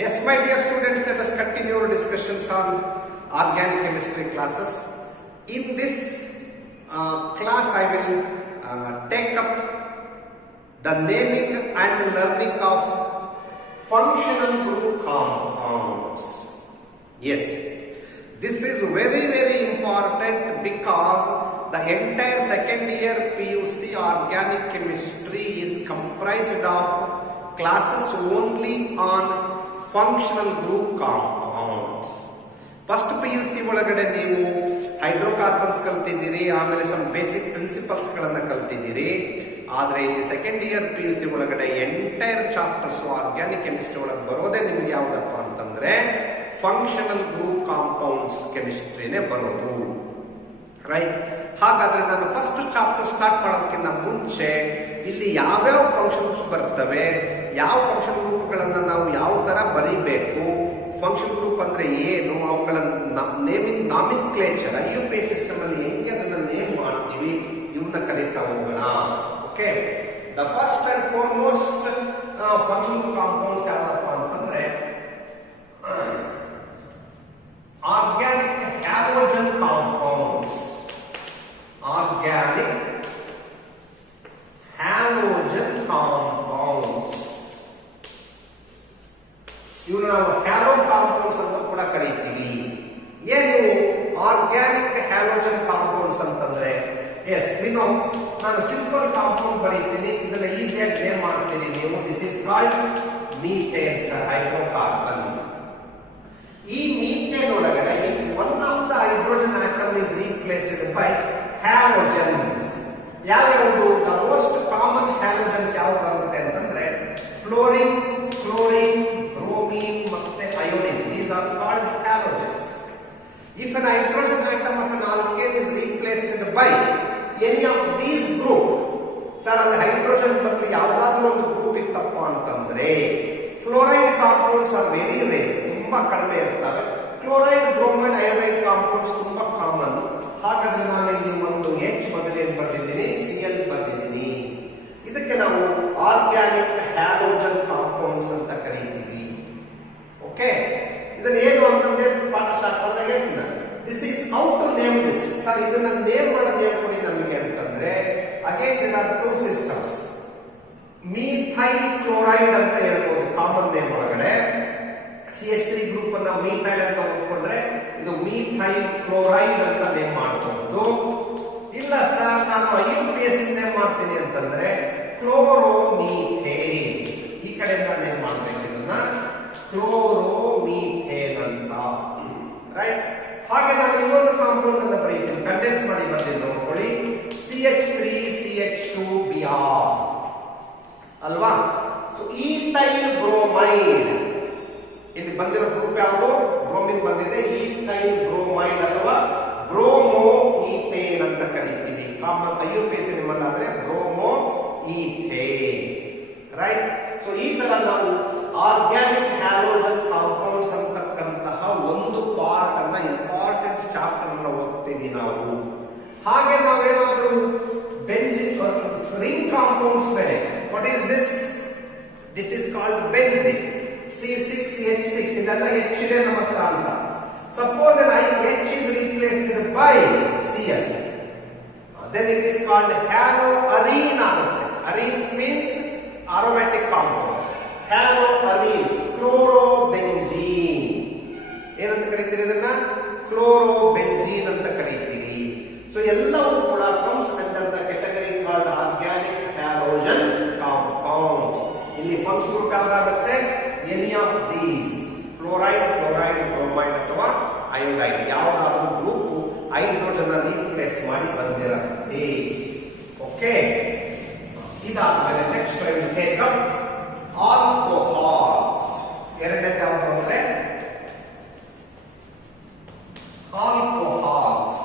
Yes, my dear students, let us continue our discussions on organic chemistry classes. In this class, I will take up the naming and learning of functional group compounds. Yes, this is very, very important because the entire second year PUC organic chemistry is comprised of classes only on functional group compounds. First PUC ಒಳಗಡೆ ನೀವು hydrocarbons ಕಲ್ತಿದ್ದೀರಿ, ಆಮೇಲೆ some basic principles ಗಳನ್ನ ಕಲ್ತಿದ್ದೀರಿ. ಆದ್ರೆ ಇಲ್ಲಿ second year PUC ಒಳಗಡೆ entire chapters organic chemistry ಒಳಗೆ ಬರೋದೇ ನಿಮ್ಗೆ ಯಾವ್ದಪ್ಪ ಅಂತಂದ್ರೆ ಫಂಕ್ಷನಲ್ ಗ್ರೂಪ್ ಕಾಂಪೌಂಡ್ಸ್ ಕೆಮಿಸ್ಟ್ರಿನೇ ಬರೋದು. ರೈಟ್? ಹಾಗಾದ್ರೆ ನಾನು ಫಸ್ಟ್ ಚಾಪ್ಟರ್ ಸ್ಟಾರ್ಟ್ ಮಾಡೋದಕ್ಕಿಂತ ಮುಂಚೆ ಇಲ್ಲಿ ಯಾವ್ಯಾವ ಫಂಕ್ಷನ್ಸ್ ಬರ್ತವೆ, ಯಾವ ಫಂಕ್ಷನ್ ಗ್ರೂಪ್ಗಳನ್ನ ನಾವು ಯಾವ ತರ ಬರೀಬೇಕು, ಫಂಕ್ಷನ್ ಗ್ರೂಪ್ ಅಂದ್ರೆ ಏನು, ಅವುಗಳ ನೇಮಿಂಗ್ ನಾಮಿನ್ಕ್ಲೇಚರ್ IUPAC ಸಿಸ್ಟಮ್ ಅಲ್ಲಿ ಹೆಂಗೆ ಅದನ್ನ ನೇಮ್ ಮಾಡ್ತೀವಿ, ಇವನ್ನ ಕಲಿತಾ ಹೋಗೋಣ. Okay, the first and foremost function compounds ಯಾವಪ್ಪ ಅಂತಂದ್ರೆ organic halogen compounds. Organic halogen compounds ಇವು ನಾವು ಹ್ಯಾಲೋ ಕಾಂಪೌಂಡ್ಸ್ ಅಂತ ಕೂಡ ಕರೀತೀವಿ. ಏನು ಆರ್ಗ್ಯಾನಿಕ್ ಹ್ಯಾಲೋಜನ್ ಕಾಂಪೌಂಡ್ಸ್ ಅಂತಂದ್ರೆ? ಎಸ್, ನಾನು ಸಿಂಪಲ್ ಕಾಂಪೌಂಡ್ ಬರೀತೀನಿ, ಇದನ್ನ ಈಸಿಯಾಗಿ ನೇಮ್ ಮಾಡ್ತೀನಿ ನೀವು. This is called methane hydrocarbon. ಈ ಮೀಥೇನ್ ಒಳಗಡೆ if one of the hydrogen atom is replaced by halogens, ಯಾವ್ಯಾವುದು ದ ಮೋಸ್ಟ್ ಕಾಮನ್ ಹ್ಯಾಲೋಜನ್ಸ್ ಯಾವ ಬರುತ್ತೆ ಅಂತಂದ್ರೆ ಫ್ಲೋರಿನ್, ಕ್ಲೋರಿನ್, bromine ಮತ್ತೆ iodine. These are called halogens. If an hydrogen atom of an alkane is replaced by any of these group, sir ಅಲ್ಲಿ hydrogen ಬದಲು ಯಾವ್ದಾದ್ರು ಒಂದು group ಇತ್ತಪ್ಪ ಅಂತಂದ್ರೆ fluoride compounds are very rare, ತುಂಬಾ ಕಡಿಮೆ ಇರ್ತವೆ. ಕ್ಲೋರೈಡ್, ಬ್ರೋಮೈಡ್, ಅಯೋಡೈಡ್ ಕಾಂಪೌಂಡ್ಸ್ ತುಂಬಾ ಕಾಮನ್. ಹಾಗಾದ್ರೆ ನಾನು ಇಲ್ಲಿ ಒಂದು H ಬದಲು ಏನ್ ಬರ್ತಿದ್ದೀನಿ, Cl ಬರ್ತಿದ್ದೀನಿ. ಇದಕ್ಕೆ ನಾವು ಆರ್ಗ್ಯಾನಿಕ್ ಹ್ಯಾಲೋಜನ್ ಕಾಂಪೌಂಡ್ಸ್ ಅಂತ ಕರೀತೀವಿ. ಓಕೆ, ಇದನ್ನ ಏನು ಅಂತಂದ್ರೆ ಪಾಠ ಸ್ಟಾರ್ಟ್ ಮಾಡಿದಾಗ ಹೇಳ್ತೀನಿ. This is how to name this. Sir ಇದನ್ನ ನೇಮ್ ಮಾಡೋದು ಹೇಳ್ಕೊಡಿ ನಮಗೆ ಅಂತಂದ್ರೆ again there are two systems. Methyl chloride ಅಂತ ಹೇಳ್ಬೋದು ಕಾಮನ್ ನೇಮ್ ಒಳಗಡೆ. CH3 ಗ್ರೂಪ್ ಅನ್ನ ಮೀಥೈಲ್ ಅಂತ ಒಪ್ಕೊಂಡ್ರೆ ಇದು ಮೀಥೈಲ್ ಕ್ಲೋರೈಡ್ ಅಂತ ನೇಮ್ ಮಾಡಬಹುದು. ಇಲ್ಲ ಸರ್ ನಾನು IUPAC ನೇಮ್ ಮಾಡ್ತೀನಿ ಅಂತಂದ್ರೆ ಕ್ಲೋರೋಮೀಥೇನ್, ಈ ಕಡೆಯಿಂದ ನೇಮ್ ಮಾಡ್ಬೇಕು ಇದನ್ನ ಕ್ಲೋರೋಮೀಥೇನ್ ಅಂತ. ರೈಟ್? ಹಾಗೆ ನಾನು ಇನ್ನೊಂದು ಕಾಂಪೌಂಡ್ ಅನ್ನ ಬರೀತೀನಿ, ಕಂಡೆನ್ಸ್ ಮಾಡಿ ಬರ್ತೀನಿ ನೋಡ್ಕೊಳ್ಳಿ. CH3CH2Br ಅಲ್ವಾ? ಸೊ ಈಥೈಲ್ ಬ್ರೋಮೈಡ್, ಇಲ್ಲಿ ಬಂದಿರೋ ಗ್ರೂಪ್ ಯಾವುದು? ಬ್ರೋಮಿನ್ ಬಂದಿದೆ. ಈಥೈಲ್ ಬ್ರೋಮೈಡ್ ಅಥವಾ ಬ್ರೋಮೋ ಈಥೇನ್ ಅಂತ ಕರೀತೀವಿ. ಕಾಮನ್ IUPAC ನಿಮ್ಮಲ್ಲಾದ್ರೆ ಬ್ರೋಮೋ ಈಥೇನ್. ರೈಟ್? ಸೊ ಈ ತರ ನಾವು ಆರ್ಗ್ಯಾನಿಕ್ ಹ್ಯಾಲೋಜನ್ ಕಾಂಪೌಂಡ್ಸ್ ಅಂತಕ್ಕಂತಹ ಒಂದು ಪಾರ್ಟ್ ಅನ್ನ, ಇಂಪಾರ್ಟೆಂಟ್ ಚಾಪ್ಟರ್ ಅನ್ನ ಓದ್ತೀವಿ ನಾವು. ಹಾಗೆ ನಾವೇನಾದ್ರೂ ರಿಂಗ್ ಕಾಂಪೌಂಡ್ಸ್ ಮೇಲೆ, what is this? This is called benzene. C6H6 ಇದೆಲ್ಲ H ಇದೆ ನಮ್ಮ ಹತ್ರ ಅಂತ. Suppose H is replaced by Cl, then it is called haloarene ಆಗುತ್ತೆ. Arenes means aromatic compounds. Haloarenes, chlorobenzene ಏನಂತ ಕರೀತೀರಿ? ಇದನ್ನ ಕ್ಲೋರೋಬೆನ್ಜೀನ್ ಅಂತ ಕರೀತೀರಿ. ಸೊ ಎಲ್ಲವೂ ಕೂಡ comes under the category called organic halogen compounds. ಇಲ್ಲಿ ಫಂಕ್ಷನ್ ಗ್ರೂಪ್ ಯಾವ್ದಾಗುತ್ತೆ? Any of these, fluoride, chloride, bromide ಅಥವಾ iodide, ಯಾವ್ದಾದ್ರು ಗ್ರೂಪ್ ಹೈಡ್ರೋಜನ್ ರೀಪ್ಲೇಸ್ ಮಾಡಿ ಬಂದಿರುತ್ತೆ. ಓಕೆ, ಇದಾದ್ಮೇಲೆ next I will take up alcohols. ಎರಡನೇ ಯಾವುದು ಅಂದ್ರೆ alcohols.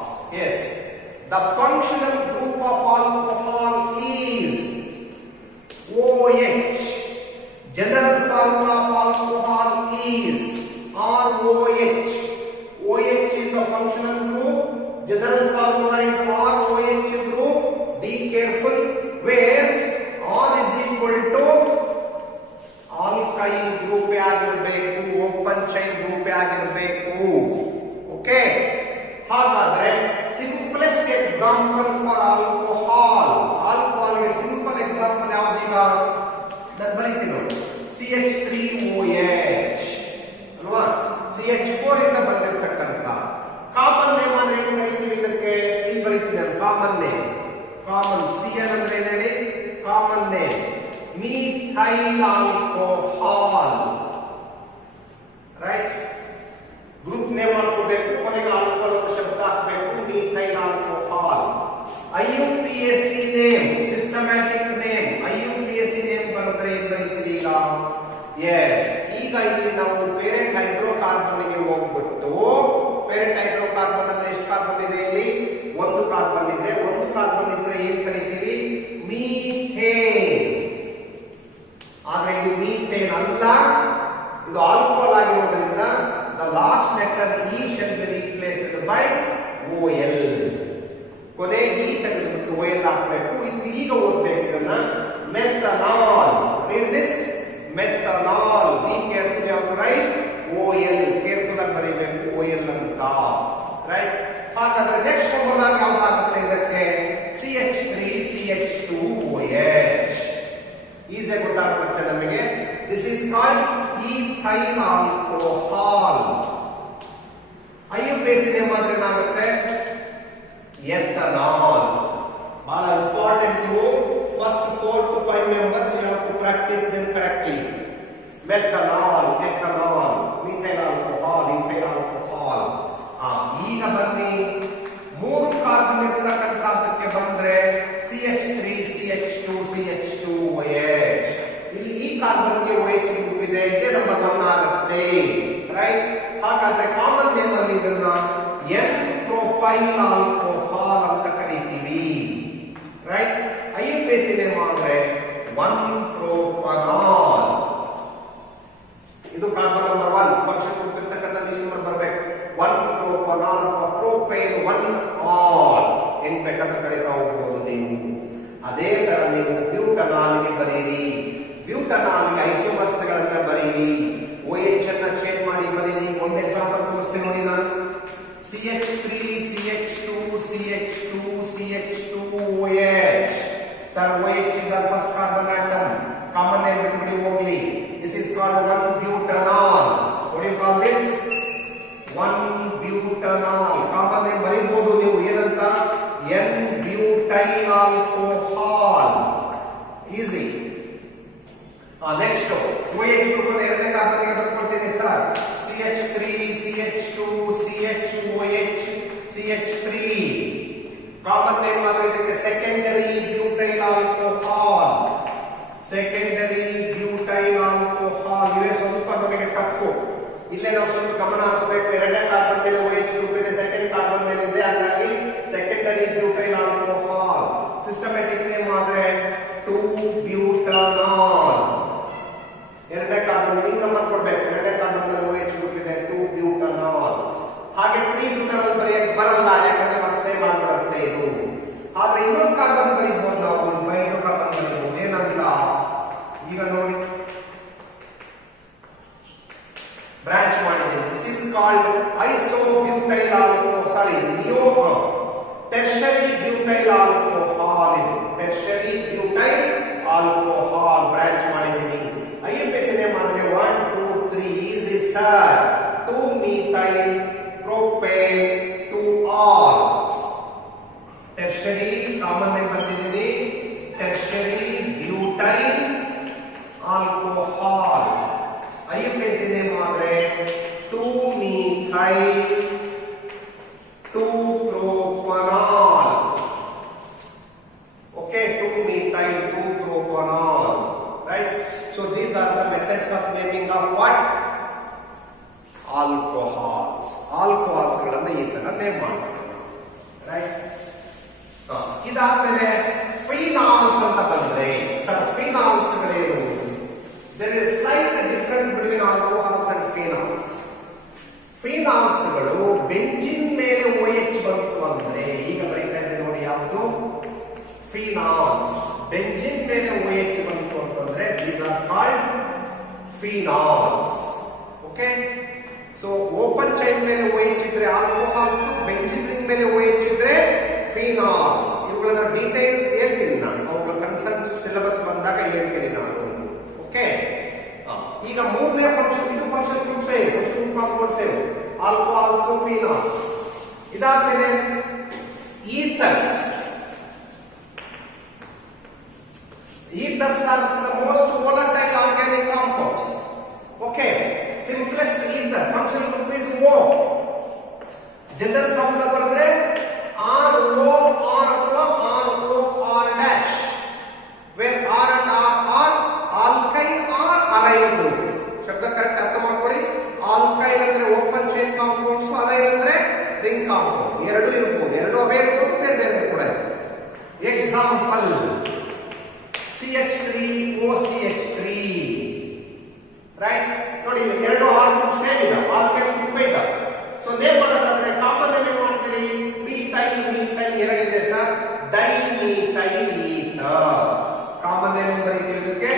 Yes, the functional group of alcohol is OH. General formula of alcohol is ROH. OH is a functional group. General formula is ROH group. Be careful where R is equal to alkyl group ಆಗಿರಬೇಕು. Common name methyl alcohol. Right, group name ಮಾಡ್ಕೋಬೇಕು, ಕೊನೆಗೆ alcohol ಶಬ್ದ ಹಾಕಬೇಕು, methyl alcohol. IUPAC name, systematic name, IUPAC name ಬರೆದ್ರೆ ಏನ್ ಬರೀತೀರಿ ಈಗ? S, ಈಗ ಇಲ್ಲಿ ನಾವು ಪೇರೆಂಟ್ ಹೈಡ್ರೋಕಾರ್ಬನ್ ಗೆ ಹೋಗ್ಬಿಟ್ಟು, ಪೇರೆಂಟ್ ಹೈಡ್ರೋಕಾರ್ಬನ್ ಅಂದ್ರೆ ಎಷ್ಟು ಕಾರ್ಬನ್ ಇದೆ ಇಲ್ಲಿ? ಒಂದು ಕಾರ್ಬನ್ ಇದೆ. ಒಂದು ಕಾರ್ಬನ್ ಇದ್ರೆ ಏನ್ ಕರೀತೀವಿ? ಮೀಥೇನ್. ಆದ್ರೆ ಇದು ಮೀಥೇನ್ ಅಲ್ಲ, ಇದು ಆಲ್ಕೋಹಾಲ್ ಆಗಿರೋದ್ರಿಂದ the last letter E shall be replaced by OL. ಕೊನೆ E ತೆಗೆದುಬಿಟ್ಟು OL ಹಾಕಬೇಕು. ಇದು ಈಗ ಓದಬೇಕು ಇದನ್ನ. Methanol. read this, methanol. be careful, you have to write OL. Careful ಆಗಿ ಬರೀಬೇಕು OL ಅಂತ. ರೈಟ್, ಹಾಗಾದ್ರೆ ನೆಕ್ಸ್ಟ್ ಹೋಗೋದಾಗ ಯಾವ್ದಾಗುತ್ತೆ ಇದಕ್ಕೆ? CH3CH2OH. ಈಸಿ ಗೊತ್ತಾಗುತ್ತೆ ನಮಗೆ. This is called ethyl alcohol. IUPAC name ಅಂದ್ರೆ ಏನಾಗುತ್ತೆ? ಎಥನಾಲ್. ಬಹಳ ಇಂಪಾರ್ಟೆಂಟ್ ಇವು. First 4 to 5 members you have to practice them correctly. Methanol, ethanol, methyl alcohol, ethyl alcohol. ಈಗ ಬನ್ನಿ, 3 ಕಾರ್ಬನ್ ಇರತಕ್ಕಂತದಕ್ಕೆ ಬಂದ್ರೆ CH3CH2CH2OH. ಇಲ್ಲಿ ಈ ಕಾರ್ಬನ್ ಗೆ OH ಗ್ರೂಪ್ ಇದೆ, ಇದೇ ನಂಬರ್ 1 ಆಗುತ್ತೆ. ರೈಟ್, ಹಾಗಾದ್ರೆ ಕಾಮನ್ ನೇಮ್ ಅಲ್ಲಿ ಇದನ್ನ N-ಪ್ರೊಪೈಲ್ ಆಲ್ಕೋಹಾಲ್ ಅಂತ ಕರೀತೀವಿ. ರೈಟ್, IUPAC ನೇಮ್ ಅಂದ್ರೆ 1-ಪ್ರೊಪನಾಲ್. ಇದು ಕಾರ್ಬನ್ ನಂಬರ್ 1. ಫಂಕ್ಷನ್ ಗ್ರೂಪ್ ಇರ್ತಕ್ಕಂಥ ಲಿಸ್ಟ್ ನಂಬರ್ ಬರಬೇಕು. 1-ಪ್ರೊಪನಾಲ್ ಅಥವಾ ಪ್ರೊಪೇನ್ 1-ಆಲ್ ಏನ್ ಬೇಕಾದ್ರೆ ಕರೀತಾ ಹೋಗ್ಬೋದು ನೀವು. ಅದೇ ತರ ನೀವು ಬ್ಯೂಟನಾಲ್ ಗೆ ಬರೀರಿ. ಬ್ಯೂಟನಾಲ್ ಗೆ ಐಸೋಮರ್ಸ್ ಗಳನ್ನ ಬರೀರಿ. OH ಅನ್ನ ಚೇಂಜ್ ಮಾಡಿ ಬರೀರಿ. ಒಂದು ಎಕ್ಸಾಂಪಲ್ ತೋರಿಸ್ತೀನಿ ನೋಡಿ ನಾನು. CH3CH2CH2CH2OH. Sir, OH is our first carbon atom. Common name ಬಿಟ್ಬಿಡಿ ಹೋಗ್ಲಿ. This is called 1-butanol. What do you call this? 1-butanol. Common name ಬರೀಬಹುದು ನೀವು ಏನಂತ? N-butyl alcohol. Easy. Next OH group ಅನ್ನು ಎರಡನೇ ಕಾರ್ಬನ್ ಗೆ ಬರ್ಕೊಳ್ತೀನಿ sir. CH3CH2CH2OH CH3. Common name ನಾವು ಇದಕ್ಕೆ secondary butyl alcohol. Secondary butyl alcohol. ಇವೇ ಸ್ವಲ್ಪ ನಮಗೆ ಟಫ್. ಇಲ್ಲೇ ನಾವು ಸ್ವಲ್ಪ ಗಮನ ಹರಿಸಬೇಕು. ಎರಡನೇ ಕಾರ್ಬನ್ ಮೇಲೆ OH ಗ್ರೂಪ್ ಇದೆ, ಸೆಕೆಂಡ್ ಕಾರ್ಬನ್ ಮೇಲೆ ಇದೆ, ಹಾಗಾಗಿ secondary butyl alcohol. Systematic name ಆದ್ರೆ 2-butanol. ಎರಡನೇ ಕಾರ್ಬನ್ ಲಿಂಕ್ ನಂಬರ್ ಕೊಡಬೇಕು. ಎರಡನೇ ಕಾರ್ಬನ್ ಮೇಲೆ OH ಗ್ರೂಪ್ ಇದೆ, 2-butanol. ಹಾಗೆ 3-butanol ಬರೆಯಕ್ಕೆ ಬರಲ್ಲ, ಯಾಕಂದ್ರೆ ಮತ್ತೆ ಸೇವ್ ಮಾಡ್ಬಿಡುತ್ತೆ ಇದು. ಆದ್ರೆ ಇನ್ನೊಂದು ಕಾರ್ಬನ್ ಬರೀಬಹುದು ನಾವು. ಇನ್ನೊಂದು ಕಾರ್ಬನ್ ಬರೀಬಹುದು, ಏನಂತ ಈಗ ನೋಡಿ. ಬ್ರಾಂಚ್ ಮಾಡಿದ್ದೀನಿ. This is called isobutyl alcohol. Sorry, tertiary butyl alcohol. ಇದು ಟೆರ್ಷರಿ ಬ್ಯೂಟೈಲ್ ಆಲ್ಕೋಹಾಲ್ ಬ್ರಾಂಚ್ ಮಾಡಿದ್ದೀನಿ. IUPAC ನೇಮ್ ಅಂದ್ರೆ 1 2 3 easy sir. 2-methyl propane 2-all. Tertiary common name ಬರ್ತಿದ್ದೀನಿ, tertiary butyl alcohol. IUPAC name ಅಂದ್ರೆ 2-methyl 2-propanol. Okay, 2-methyl 2-propanol. Right? So these are the methods of naming of what? Alcohols. Alcohols ಗಳನ್ನ ಈ ತರ name ಮಾಡ್ತಾರೆ. Right? ಇದಾದ್ಮೇಲೆ phenols ಅಂತ ಬಂದ್ರೆ, sir phenols ಗಳೇನು? There is slight difference between alcohols and phenols. ಫಿನಾಲ್ಸ್ ಗಳು ಬೆಂಜಿನ್ ಮೇಲೆ OH ಬಂತು ಅಂದ್ರೆ, ಈಗ ಬರೀತಾ ಇದ್ದೆ ನೋಡಿ ಯಾವುದು? ಫಿನಾಲ್ಸ್. ಬೆಂಜಿನ್ ಮೇಲೆ OH ಬಂತು ಅಂತಂದ್ರೆ these are called phenols. Okay? So open chain ಮೇಲೆ OH ಇದ್ರೆ ಆಲ್ಕೋಹಾಲ್ಸ್, ಬೆಂಜಿನ್ ರಿಂಗ್ ಮೇಲೆ OH ಇದ್ರೆ ಫಿನಾಲ್ಸ್. ಇವುಗಳ ಡೀಟೇಲ್ಸ್ ಹೇಳ್ತೀನಿ ನಾನು, ಅವುಗಳ ಕನ್ಸರ್ನ್ ಸಿಲೆಬಸ್ ಬಂದಾಗ ಹೇಳ್ತೀನಿ ನಾನು. ಓಕೆ, ಈಗ ಮೂರನೇ ಫಂಕ್ಷನ್, ಇದು function group same, group compound same, alcohols, phenols. ಇದಾದ್ಮೇಲೆ ethers. Ethers are the most volatile organic compounds. Okay, simplest ether, functional group is O. General formula ಬರೆದ್ರೆ RO R ಅಥವಾ RO R dash, where R and R are alkyl or aryl group. ಶಬ್ದ correct ಅರ್ಥ ಮಾಡ್ಕೊಳ್ಳಿ. Alkyl ಅಂದ್ರೆ open chain compounds, ಅರೈಲ್ ಅಂದ್ರೆ ring compound. ಎರಡು ಇರಬಹುದು, ಎರಡು ಅವೇ ಇರಬಹುದು, ಬೇರೆ ಬೇರೆ ಕೂಡ. Example CH3OCH3, right? ನೋಡಿ, ಎರಡು ಆಲ್ ಗ್ರೂಪ್ ಸೇಮ್ ಇದೆ, ಆಲ್ಕೈಲ್ ಗ್ರೂಪ್ ಇದೆ. ಸೊ ನೇಮ್ ಮಾಡೋದಾದ್ರೆ ಕಾಮನ್ ನೇಮ್ ಮಾಡ್ತೀರಿ. ಮೀಥೈಲ್ ಮೀಥೈಲ್ ಎರಡಿದೆ sir, dimethyl ether. Common name ಬರೀತೀವಿ ಇದಕ್ಕೆ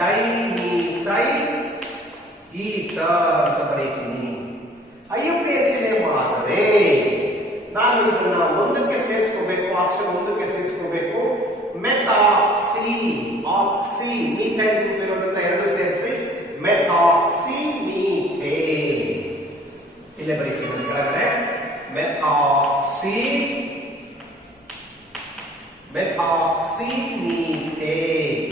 ಡೈಮೀಥೈಲ್ ಈಥರ್ ಅಂತ ಬರೀತೀನಿ. IUPAC ನೇಮ್ ಆದರೆ ನಾನು ಇದನ್ನ ಒಂದಕ್ಕೆ ಸೇರಿಸ್ಕೋಬೇಕು, ಆಪ್ಷನ್ ಒಂದಕ್ಕೆ ಸೇರಿಸ್ಕೋಬೇಕು. ಮೆಥಾಕ್ಸಿ ಆಕ್ಸಿ ಮೀಥೈಲ್ ಗ್ರೂಪ್ ಇರೋದ್ರಿಂದ ಎರಡು ಸೇರಿಸಿ ಮೆಥಾಕ್ಸಿ ಮೀಥೇನ್. ಇಲ್ಲೇ ಬರೀತೀನಿ ಕೆಳಗಡೆ methoxy methane.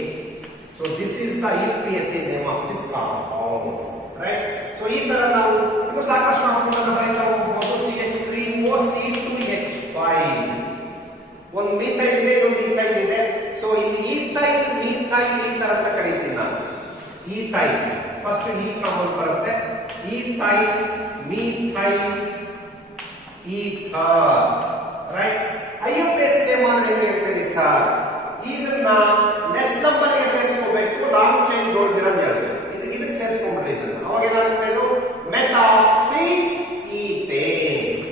So this is the IUPAC name of this compound, right? So ಈ ತರ ನಾವು ಇನ್ನು ಸಾಕಷ್ಟು ಕಾಂಪೌಂಡ್ ಬರೀತಾ ಹೋಗಬಹುದು. CH3OC2H5, ಒಂದು ಮೀಥೈಲ್ ಇದೆ, ಒಂದು ಈಥೈಲ್ ಇದೆ. ಸೊ ಇಲ್ಲಿ ಈಥೈಲ್ ಮೀಥೈಲ್ ಈಥರ್ ಅಂತ ಕರೀತೀನಿ ನಾನು. ಈಥೈಲ್ ಫಸ್ಟ್ ಈ ಕಾಂಪೌಂಡ್ ಬರುತ್ತೆ, ethyl methyl ether, right? IUPAC name ಅಂದ್ರೆ ಏನು ಹೇಳ್ತೀವಿ ಸರ್? ಇದನ್ನ ಲೆಸ್ ನಂಬರ್ ಗೆ ಸೇರಿಸ್ಕೋಬೇಕು, ಲಾಂಗ್ ಚೈನ್ ದೊಡ್ಡದಿರೋದು ಇದಕ್ಕೆ ಸೇರಿಸ್ಕೊಂಡ್ಬಿಟ್ರೆ ಇದನ್ನ ಅವಾಗ ಏನಾಗುತ್ತೆ? ಇದು methoxy ethane.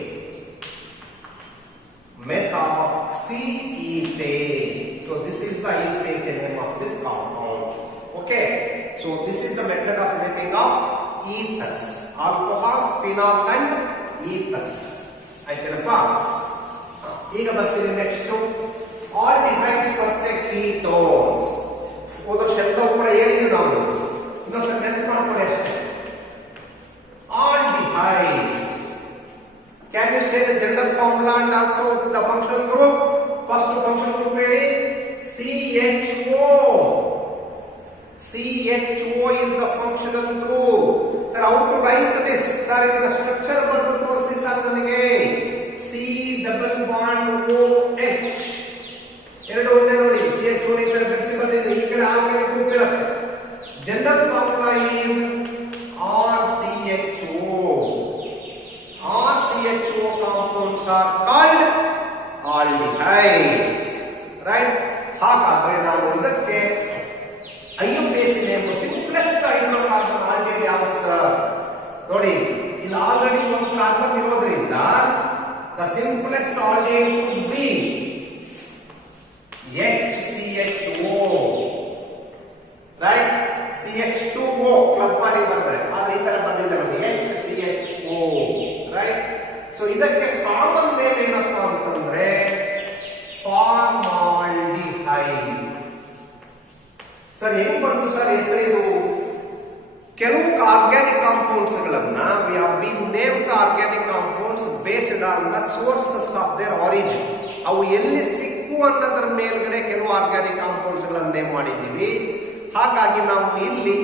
Methoxy ethane. So this is the IUPAC name of this compound. Okay, so this is the method of naming of ethers, alcohols, phenols and ethers. ಆಯ್ತೇನಪ್ಪ? ಈಗ ಬರ್ತೀವಿ next aldehydes ಮತ್ತೆ ketones. ಹೋದ ಶಬ್ದ ಕೂಡ ಹೇಳಿದ್ವಿ ನಾವು, ಇನ್ನೊಂದ್ಸಲ ನೆನಪು ಮಾಡ್ಕೊಳ್ಳಿ ಅಷ್ಟೇ. Aldehydes, can you say the general formula and also the functional group? First functional group ಹೇಳಿ. CHO. CHO is the functional group. Sir, how to write this? Sir, ಇದರ ಸ್ಟ್ರಕ್ಚರ್ ಬಂದು ತೋರಿಸಿ ಸರ್ ನನಗೆ. C double bond OH ಎರಡು ಒಂದೇ ನೋಡಿ. CHO ಈ ತರ ಬಿಡಿಸಿ ಬಂದಿದೆ, ಈ ಕಡೆ ಆಲ್ಕೈಲ್ ಗ್ರೂಪ್ ಇರುತ್ತೆ. General formula is RCHO. RCHO compounds are called aldehydes, right? ಹಾಗಾದ್ರೆ ನಾವು ಇದಕ್ಕೆ IUPAC name simplest hydrocarbon aldehyde ಯಾವುದು ಸರ್? ನೋಡಿ, ಇಲ್ಲಿ ಆಲ್ರೆಡಿ ಒಂದು ಕಾರ್ಬನ್ ಇರೋದ್ರಿಂದ the simplest aldehyde could be HCHO, right? CH2O club ಮಾಡಿ ಬರ್ತಾರೆ, ಆದ್ರೆ ಈ ತರ ಬಂದಿದೆ ನೋಡಿ HCHO, right? ಸೊ ಇದಕ್ಕೆ ಕಾಮನ್ ನೇಮ್ ಏನಪ್ಪಾ ಅಂತಂದ್ರೆ ಫಾರ್ಮಾಲ್ಡಿಹೈಡ್. ಸರ್ ಹೆಂಗ್ ಬಂತು ಸರ್ ಹೆಸರು? ಕೆಲವು ಆರ್ಗ್ಯಾನಿಕ್ ಕಾಂಪೌಂಡ್ಸ್ ಗಳನ್ನ we have been named the organic compounds based on the sources of their origin. ಅವು ಎಲ್ಲಿ ಸಿಕ್ಕು ಅನ್ನೋದ್ರ ಮೇಲ್ಗಡೆ ಕೆಲವು ಆರ್ಗ್ಯಾನಿಕ್ ಕಾಂಪೌಂಡ್ಸ್ ಗಳನ್ನ ನೇಮ್ ಮಾಡಿದೀವಿ. ಹಾಗಾಗಿ ನಾವು ಇಲ್ಲಿ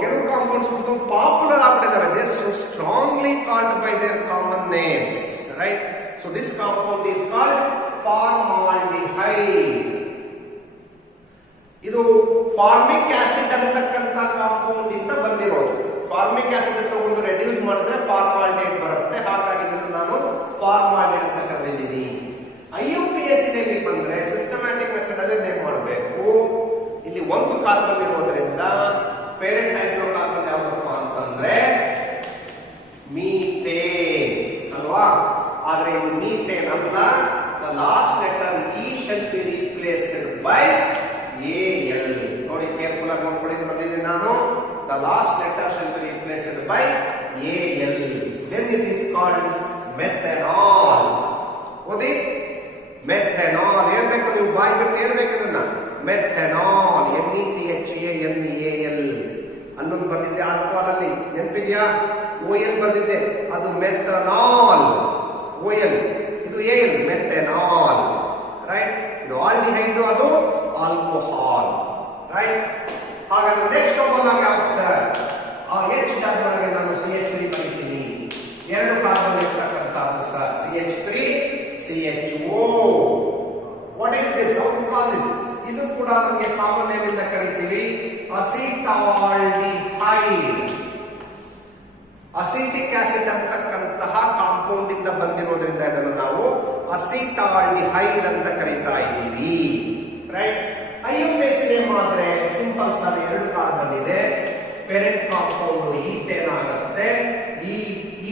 ಕೆಲವು ಕಾಂಪೌಂಡ್ಸ್ ಪಾಪ್ಯುಲರ್ ಆಗ್ಬಿಟ್ಟಿದ್ದಾವೆ. They are so strongly called by their common names, right? So this compound is called formaldehyde. ಇದು ಫಾರ್ಮಿಕ್ ಆಸಿಡ್ ಅಂತಕ್ಕಂಥ ಕಾಂಪೌಂಡ್ ಇಂದ ಬಂದಿರೋದು. ಫಾರ್ಮಿಕ್ ಆಸಿಡ್ ತಗೊಂಡು ರೆಡ್ಯೂಸ್ ಮಾಡಿದ್ರೆ ಫಾರ್ಮಾಲ್ಡಿಹೈಡ್ ಬರುತ್ತೆ. ಹಾಗಾಗಿ ಇದನ್ನು ನಾನು ಫಾರ್ಮಾಲ್ಡಿಹೈಡ್ ಅಂತ ಕರೆದಿದ್ದೀನಿ. IUPAC ನೇಮಿಗೆ ಬಂದ್ರೆ ಸಿಸ್ಟಮ್ಯಾಟಿಕ್ ಮೆಥಡ್ ಅಲ್ಲಿ ನೇಮ್ ಮಾಡಬೇಕು. ಇಲ್ಲಿ ಒಂದು ಕಾರ್ಬನ್ ಇರೋದ್ರಿಂದ ಪೇರೆಂಟ್ ಹೈಡ್ರೋಕಾರ್ಬನ್ ಯಾವ್ದಪ್ಪ ಅಂತಂದ್ರೆ ಮೀಥೇನ್ ಅಲ್ವಾ? ಆದ್ರೆ ಇದು ಮೀಥೇನ್ ಅಲ್ಲ. The last letter E shall be replaced by AL. ನೋಡಿ, ಕೇರ್ಫುಲ್ ಆಗಿ ನೋಡ್ಕೊಳ್ಳಿ, ಬಂದಿದ್ದೀನಿ ನಾನು. The last letter shall be replaced by AL. Then it is called methanol. ಓದಿ, ಮೆಥೆನಾಲ್ ಹೇಳ್ಬೇಕು, ನೀವು ಬಾಯ್ ಬಿಟ್ಟು ಹೇಳ್ಬೇಕು ಅದನ್ನ. Methanol, METHANAL. ಅಲ್ಲೊಂದು ಬಂದಿದ್ದೆ ಆಲ್ಕೋಹಾಲ್ ಅಲ್ಲಿ, ನೆನಪಿದ್ಯಾ? OL ಬಂದಿದ್ದೆ, ಅದು ಮೆಥನಾಲ್. OL ಇದು AL, ಮೆಥೆನಾಲ್, ರೈಟ್? ಇದು ಆಲ್ಡಿಹೈಡ್, ಅದು ಆಲ್ಕೋಹಾಲ್. ರೈಟ್. ಹಾಗಾದ್ರೆ ನೆಕ್ಸ್ಟ್ ಹೋಗೋದಾಗ ಯಾವ್ದು ಸರ್? ಆ H ಡಾಕ್ಟರ್ಗೆ ನಾನು CH3 ಬರೀತೀನಿ. ಎರಡು ಕಾರ್ಬನ್ ಇರ್ತಕ್ಕಂಥದ್ದು sir CH3 CHO. What is this? How to call this? ಇದು ಕೂಡ ನಮಗೆ ಕಾಮನ್ ನೇಮ್ ಇಂದ ಕರಿತೀವಿ ಅಸಿಟಾಲ್ಡಿಹೈಡ್. ಅಸಿಟಿಕ್ ಆಸಿಡ್ ಅಂತಕ್ಕಂತಹ ಕಾಂಪೌಂಡ್ ಇಂದ ಬಂದಿರೋದ್ರಿಂದ ಇದನ್ನು ನಾವು ಅಸಿಟಾಲ್ಡಿಹೈಡ್ ಅಂತ ಕರೀತಾ ಇದ್ದೀವಿ. ರೈಟ್. IUPAC ನೇಮ್ ಆದ್ರೆ ಸಿಂಪಲ್ ಸರ್, ಎರಡು ಕಾರ್ಬನ್ ಇದೆ, ಪೇರೆಂಟ್ ಕಾಂಪೌಂಡ್ ಈಥೇನ್ ಆಗುತ್ತೆ,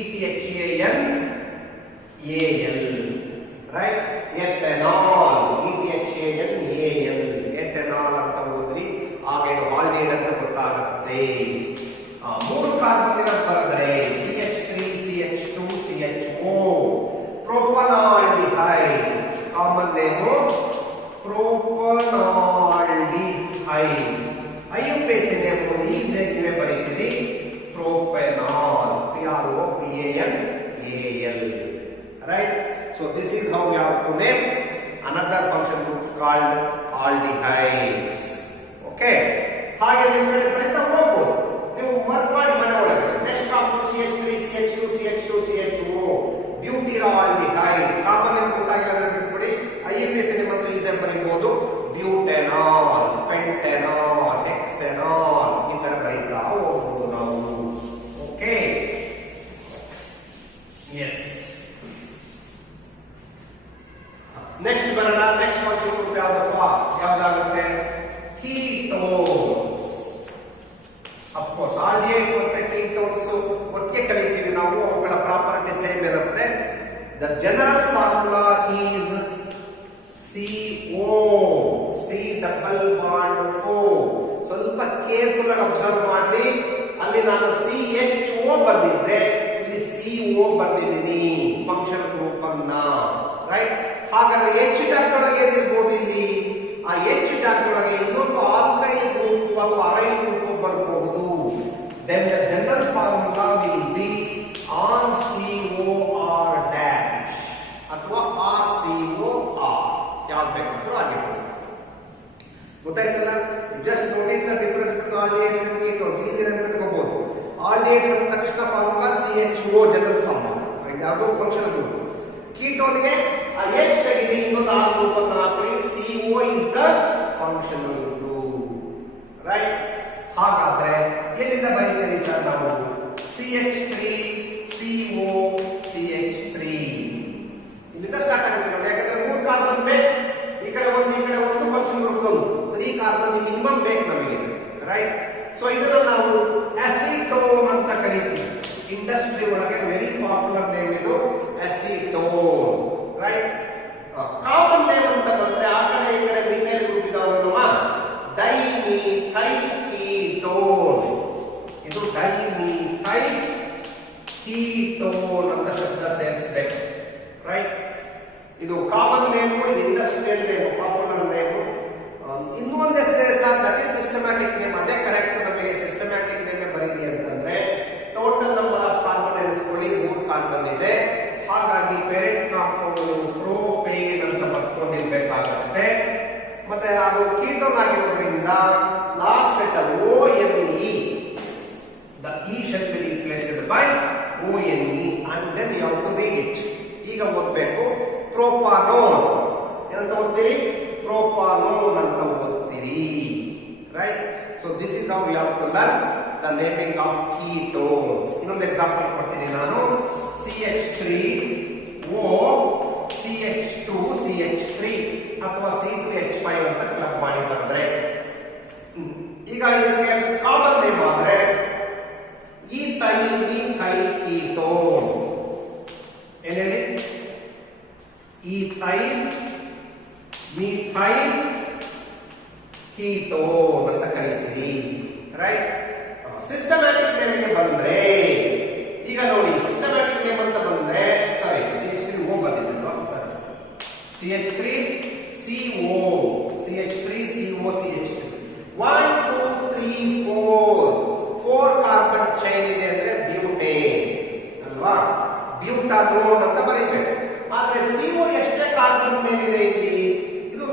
ETHAN AL. ರೈಟ್. ಎಥೆನಾಲ್, ETHAN AL, ಎಥೆನಾಲ್ ಅಂತ ಓದ್ರಿ, ಆಗ ಇದು ಆಲ್ಡಿಹೈಡ್ ಅಂತ ಗೊತ್ತಾಗುತ್ತೆ. ಮೂರು ಕಾರ್ಬನ್ ಇರೋದು ಬರೆದ್ರೆ CH3 CH2 CHO, propionaldehyde. Common name propionaldehyde. IUPAC name ಈಸಿಯಾಗಿ ಬರೀತೀರಿ propanal, PROPANAL. Right. So this is how we have to name another function group called aldehydes. Okay. ಹಾಗೆ ನಿಮಗೆ ಪ್ರಯತ್ನ ಹೋಗಬಹುದು, ನೀವು ವರ್ಕ್ ಮಾಡಿ ಮನೆ ಒಳಗೆ. Next compound CH3 CH2 CH2 CHO, ಬ್ಯೂಟಿರಾಲ್ಡಿಹೈಡ್. Common name ಗೊತ್ತಾಗಿಲ್ಲ ಅಂದ್ರೆ ಬಿಟ್ಬಿಡಿ. IUPAC ನೇಮ್ ಅಂತ ಈಸಿಯಾಗಿ ಬರೀಬಹುದು, ಬ್ಯೂಟೆನಾಲ್, ಪೆಂಟೆನಾಲ್, ಹೆಕ್ಸೆನಾಲ್, ಈ ತರ ಬರೀತಾ ಹೋಗಬಹುದು ನಾವು. ಓಕೆ. ಎಸ್. ನೆಕ್ಸ್ಟ್ ಬರೋಣ. ನೆಕ್ಸ್ಟ್ ಫಂಕ್ಷನ್ ಗ್ರೂಪ್ ಯಾವ್ದಾಗುತ್ತೆ? ಕೀಟೋನ್ಸ್. ಆಫ್ ಕೋರ್ಸ್ ಆಲ್ಡಿಹೈಡ್ಸ್ ಮತ್ತೆ ಕೀಟೋನ್ಸ್ ಒಟ್ಟಿಗೆ ಕಲಿತೀವಿ ನಾವು, ಅವುಗಳ ಪ್ರಾಪರ್ಟಿ ಸೇಮ್ ಇರುತ್ತೆ. The general formula is CO, C double bond O. ಸ್ವಲ್ಪ ಕೇರ್ಫುಲ್ ಆಗಿ ಅಬ್ಸರ್ವ್ ಮಾಡಿ, ಅಲ್ಲಿ ನಾನು CHO ಬರ್ದಿದ್ದೆ, ಇಲ್ಲಿ CO ಬರ್ದಿದ್ದೀನಿ ಫಂಕ್ಷನ್ ಗ್ರೂಪ್ ಅನ್ನ. ರೈಟ್. ಹಾಗಾದ್ರೆ H ಡಾಕ್ಟೊಳಗೆ ಏನಿರ್ಬೋದು ಇಲ್ಲಿ? ಆ H ಡಾಕ್ಟೊಳಗೆ ಇನ್ನೊಂದು ಆಲ್ಕೈಲ್ ಗ್ರೂಪ್ ಅಥವಾ ಅರೈಲ್ ಗ್ರೂಪ್ ಬರಬಹುದು. Then the general formula will be RCOR dash ಅಥವಾ RCOR, ಯಾವ್ದು ಬೇಕಾದ್ರೂ ಆಗಿರ್ಬೋದು. ಗೊತ್ತಾಯ್ತಲ್ಲ? Just notice the difference between aldehydes and ketones. Easy ನೆನಪಿಟ್ಕೋಬಹುದು. ಆಲ್ಡಿಹೈಡ್ಸ್ ಅಂದ ತಕ್ಷಣ ಫಾರ್ಮುಲಾ CHO ಜನರಲ್ ಫಾರ್ಮುಲಾ, ಯಾವ್ದೋ ಫಂಕ್ಷನ್ ಗ್ರೂಪ್. ಕೀಟೋನ್ಗೆ ಆ H ತೆಗೆದು ಇನ್ನೊಂದು R ಗ್ರೂಪ್ ಅನ್ನು ಹಾಕಿ, CO is the functional group. Right. ಹಾಗಾದ್ರೆ ಎಲ್ಲಿಂದ ಬರೀತೀರಿ ಸರ್ ನಾವು? CH3 CO CH3 ಇಲ್ಲಿಂದ ಸ್ಟಾರ್ಟ್ ಆಗುತ್ತೆ ನೋಡಿ. ಯಾಕಂದ್ರೆ ಮೂರು ಕಾರ್ಬನ್ ಬೇಕು, ಈ ಕಡೆ ಒಂದು ಫಂಕ್ಷನ್ ಗ್ರೂಪ್ ಒಂದು 3 ಕಾರ್ಬನ್ ಮಿನಿಮಮ್ ಬೇಕು ನಮಗೆ. ರೈಟ್. ಸೊ ಇದನ್ನ ನಾವು ಅಸಿಟೋನ್ ಅಂತ ಕರೀತೀವಿ. ಇಂಡಸ್ಟ್ರಿ ಒಳಗೆ ವೆರಿ ಪಾಪ್ಯುಲರ್ ನೇಮ್ ಇದು ಅಸಿಟೋನ್. ರೈಟ್. ಕಾಮನ್ ನೇಮ್ ಅಂತ ಬಂದ್ರೆ ಆ ಕಡೆ ಈ ಕಡೆ ಮೀಥೈಲ್ ಗ್ರೂಪ್ ಇದಾವಲ್ವ, ಡೈಮೀಥೈಲ್ ಕೀಟೋನ್. ಇದು ಡೈಮೀಥೈಲ್ ಕೀಟೋನ್ ಅಂತ ಶಬ್ದ ಸೇರಿಸಬೇಕು. ರೈಟ್. ಇದು ಕಾಮನ್ ನೇಮ್, ಇದು ಇಂಡಸ್ಟ್ರಿಯಲ್ ನೇಮ್, ಪಾಪ್ಯುಲರ್ ನೇಮ್. ಇನ್ನೂ ಒಂದು ಹೆಸರು sir, that is systematic name. ಅದೇ ಕರೆಕ್ಟ್. ನಮಗೆ ಸಿಸ್ಟಮ್ಯಾಟಿಕ್ ನೇಮ್ ಬರೀರಿ ಅಂತಂದ್ರೆ ಟೋಟಲ್ ನಂಬರ್ ಆಫ್ ಕಾರ್ಬನ್ ಎಣಿಸ್ಕೊಳ್ಳಿ, 3 ಕಾರ್ಬನ್ ಇದೆ. ಹಾಗಾಗಿ ಪೇರೆಂಟ್ ಕಾಂಪೌಂಡ್ ಪ್ರೋಪೇನ್ ಅಂತ ಬರ್ಕೊಂಡಿರ್ಬೇಕಾಗತ್ತೆ. ಮತ್ತೆ ಅದು ಕೀಟೋನ್ ಆಗಿರೋದ್ರಿಂದ last letter ONE, the E shall be replaced by ONE and then you have to read it. ಈಗ ಓದಬೇಕು. ಪ್ರೋಪಾನೋನ್ ಏನಂತ ಓದ್ತೀರಿ? ಪ್ರೋಪಾನೋನ್ ಅಂತ ಓದ್ತೀರಿ. Right. So this is how we have to learn the naming of ketones. ಇನ್ನೊಂದು example ಕೊಡ್ತೀನಿ ನಾನು. CH3O CH2 CH3 ಅಥವಾ C2H5 ಅಂತ ಕ್ಲಬ್ ಮಾಡಿ ಬರೆದ್ರೆ, ಈಗ ಇದಕ್ಕೆ ಕಾಮನ್ ನೇಮ್ ಆದ್ರೆ ಈಥೈಲ್ ಮೀಥೈಲ್ ಕೀಟೋನ್. ಏನ್ ಹೇಳಿ? ಈಥೈಲ್ ಮೀಥೈಲ್ ಕೀಟೋನ್ ಅಂತ ಕರೀತೀರಿ. ರೈಟ್. ಸಿಸ್ಟಮ್ಯಾಟಿಕ್ ನೇಮ್ಗೆ ಬಂದ್ರೆ, ಈಗ ನೋಡಿ ಸಿಸ್ಟಮ್ಯಾಟಿಕ್ ನೇಮ್ ಅಂತ ಬಂದ್ರೆ, ಸಾರಿ CH3O ಬಂದಿದ್ದು, CH3CO CH3CO CH3 1 2 3 4 carbon chain ಇದೆ ಅಂದ್ರೆ ಬ್ಯೂಟೇನ್ ಅಲ್ವಾ? ಬ್ಯೂಟಾನೋನ್ ಅಂತ ಬರೀಬೇಕು. ಆದ್ರೆ CO ಎಷ್ಟೇ ಕಾರ್ಬನ್ ಮೇಲಿದೆ ಇಲ್ಲಿ? ಇದು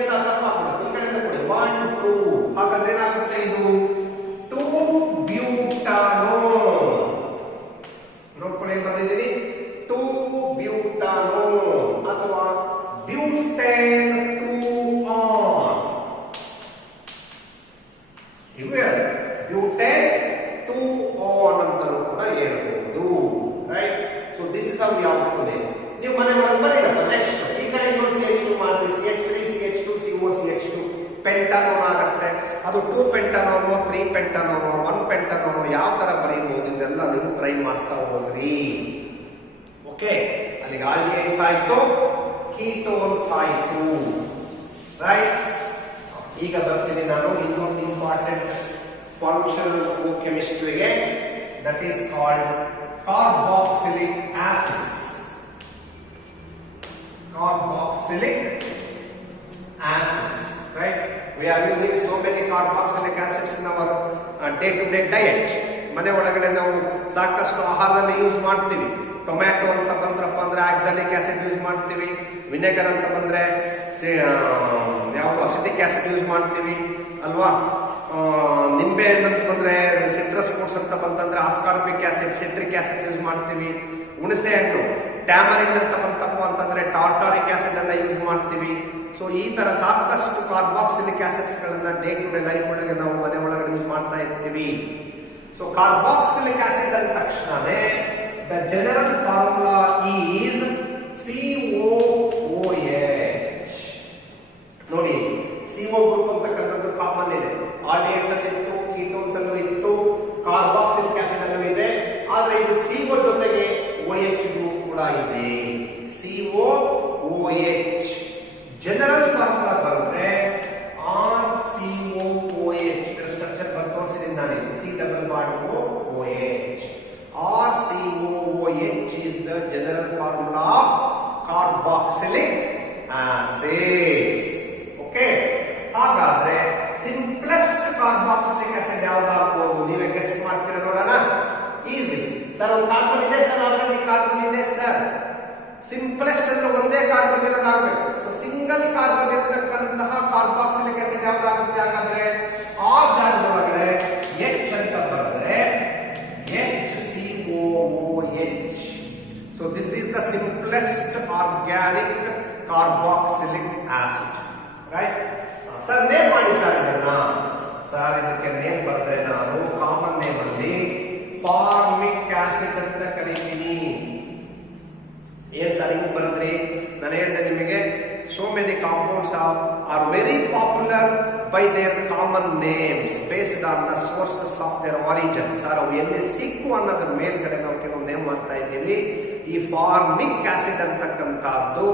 ಅಂತ ತಪ್ಪಾಗ್ಬಿಡುತ್ತೆ. ಈ ಕಡೆಯಿಂದ ಕೊಡಿ 1 2. ಹಾಗಾದ್ರೆ ಏನಾಗುತ್ತೆ ಇದು 2 ಬ್ಯೂಟಾನೋನ್. ನೋಡ್ಕೊಳ್ಳಿ ಬಂದಿದ್ದೀರಿ 2 ಬ್ಯೂಟಾನೋನ್ ಅಥವಾ ಬ್ಯೂಟೇನ್ 2 ಆನ್. ಇವೆ ಬ್ಯೂಟೇನ್ 2 ಆನ್ ಅಂತಲೂ ಕೂಡ ಹೇಳ್ಬಹುದು. Right. So this is how we have to name. ನೀವು ಮನೆ ಒಳಗೆ ಬರೀರಪ್ಪ. ನೆಕ್ಸ್ಟ್ ಈ ಕಡೆ ಇನ್ನೊಂದು CH2 ಮಾಡಿ CH3 CH2 CO CH2 ಪೆಂಟಾನೋನ್ ಆಗುತ್ತೆ. ಅದು 2 ಪೆಂಟಾನೋನು 3 ಪೆಂಟಾನೋನು 1 ಪೆಂಟಾನೋನು ಯಾವ ತರ ಬರೀಬಹುದು ಇದೆಲ್ಲ ನೀವು ಟ್ರೈ ಮಾಡ್ತಾ ಹೋಗ್ರಿ. ಓಕೆ, ಅಲ್ಲಿಗೆ ಆಲ್ಡಿಹೈಡ್ಸ್ ಆಯ್ತು, ಕೀಟೋನ್ಸ್ ಆಯ್ತು. ರೈಟ್. ಈಗ ಬರ್ತೀನಿ ನಾನು ಇನ್ನೊಂದು ಇಂಪಾರ್ಟೆಂಟ್ ಫಂಕ್ಷನಲ್ ಕೆಮಿಸ್ಟ್ರಿಗೆ, that is called carboxylic acids. Carboxylic acids, right? We are using so many carboxylic acids in our day-to-day diet. ಮನೆ ಒಳಗಡೆ ನಾವು ಸಾಕಷ್ಟು ಆಹಾರದಲ್ಲಿ ಯೂಸ್ ಮಾಡ್ತೀವಿ. ಟೊಮ್ಯಾಟೊ ಅಂತ ಬಂದ್ರಪ್ಪ ಅಂದ್ರೆ ಆಕ್ಸಾಲಿಕ್ ಆಸಿಡ್ ಯೂಸ್ ಮಾಡ್ತೀವಿ. ವಿನೆಗರ್ ಅಂತ ಬಂದ್ರೆ ಯಾವುದು ಅಸಿಟಿಕ್ ಆಸಿಡ್ ಯೂಸ್ ಮಾಡ್ತೀವಿ ಅಲ್ವಾ. ನಿಂಬೆ ಹಣ್ಣು ಅಂತ ಬಂದ್ರೆ ಸಿಟ್ರಸ್ ಫ್ರೂಟ್ಸ್ ಅಂತ ಬಂತಂದ್ರೆ ascorbic acid citric acid use ಮಾಡ್ತೀವಿ. ಹುಣಸೆ ಹಣ್ಣು ಟ್ಯಾಮರಿನ್ ಅಂತ ಬಂತಪ್ಪ ಅಂತಂದ್ರೆ ಟಾರ್ಟಾರಿಕ್ ಆಸಿಡ್ ಅನ್ನ ಯೂಸ್ ಮಾಡ್ತೀವಿ. ಸೊ ಈ ತರ ಸಾಕಷ್ಟು ಕಾರ್ಬಾಕ್ಸಿಲಿಕ್ ಆಸಿಡ್ಸ್ ಗಳನ್ನ ಡೇ ಟು ಡೇ ಲೈಫ್ ಒಳಗೆ ನಾವು ಮನೆ ಒಳಗಡೆ ಯೂಸ್ ಮಾಡ್ತಾ ಇರ್ತೀವಿ. ಸೊ ಕಾರ್ಬಾಕ್ಸಿಲಿಕ್ ಆಸಿಡ್ ಅಂದ ತಕ್ಷಣನೇ the general formula is COOH. ನೋಡಿ, CO ಗ್ರೂಪ್ ಅಂತಕ್ಕಂಥದ್ದು ಕಾಮನ್ ಇದೆ. ಆಲ್ಡಿಹೈಡ್ಸ್ ಅಲ್ಲಿ ಇತ್ತು, ಕೀಟೋನ್ಸ್ ಅಲ್ಲೂ ಇತ್ತು, ಕಾರ್ಬಾಕ್ಸಿಲಿಕ್ ಆಸಿಡ್ ಅಲ್ಲೂ ಇದೆ. ಆದ್ರೆ ಇದು CO ಜೊತೆಗೆ OH ಗ್ರೂಪ್ ಕೂಡ ಇದೆ. COOH ಜನರಲ್ ಫಾರ್ಮುಲಾ ಬರುತ್ತೆ RCOOH. ಸ್ಟ್ರಕ್ಚರ್ ಬಂದು ತೋರಿಸಿದ್ದೀನಿ ನಾನು. C double bond OH. RCOOH is the general formula of carboxylic acids. Okay. ಹಾಗಾದ್ರೆ ಸಿಂಪ್ಲೆಸ್ಟ್ ಕಾರ್ಬಾಕ್ಸಿಲಿಕ್ ಆಸಿಡ್ ಯಾವ್ದಾಗ್ಬೋದು ನೀವೇ ಗೆಸ್ ಮಾಡ್ತೀರಾ ನೋಡೋಣ. Easy sir. ಒಂದು ಕಾರ್ಬನ್ ಇದೆ ಸರ್, ಆಲ್ರೆಡಿ ಕಾರ್ಬನ್ ಇದೆ ಸರ್. ಸಿಂಪ್ಲೆಸ್ಟ್ ಅಂದ್ರೆ ಒಂದೇ ಕಾರ್ಬನ್ ಇರೋದಾಗಬೇಕು. ಸೊ ಸಿಂಗಲ್ ಕಾರ್ಬನ್ ಇರತಕ್ಕಂತಹ ಕಾರ್ಬಾಕ್ಸಿಲಿಕ್ ಆಸಿಡ್ ಯಾವ್ದಾಗುತ್ತೆ ಹಾಗಾದ್ರೆ ಆ ಜಾಗದೊಳಗಡೆ H ಅಂತ ಬರೆದ್ರೆ HCOOH. So this is the simplest organic carboxylic acid. Right. Sir name ಮಾಡಿ ಸರ್ ಇದನ್ನ. ಸರ್ ಇದಕ್ಕೆ ನೇಮ್ ಬರೆದ್ರೆ ನಾನು ಕಾಮನ್ ನೇಮ್ ಅಲ್ಲಿ ಫಾರ್ಮಿಕ್ ಆಸಿಡ್ ಅಂತ ಕರೀತೀನಿ. ಏನ್ ಸರ್ ಹಿಂಗ್ ಬರೆದ್ರಿ? ನಾನು ಹೇಳಿದೆ ನಿಮಗೆ so many compounds are very popular by their common names based on the sources of their origin. Sir ಅವು ಎಲ್ಲಿ ಸಿಕ್ಕು ಅನ್ನೋದ್ರ ಮೇಲ್ಗಡೆ ನಾವು ಕೆಲವು ನೇಮ್ ಮಾಡ್ತಾ ಇದ್ದೀವಿ. ಈ ಫಾರ್ಮಿಕ್ ಆಸಿಡ್ ಅಂತಕ್ಕಂಥದ್ದು,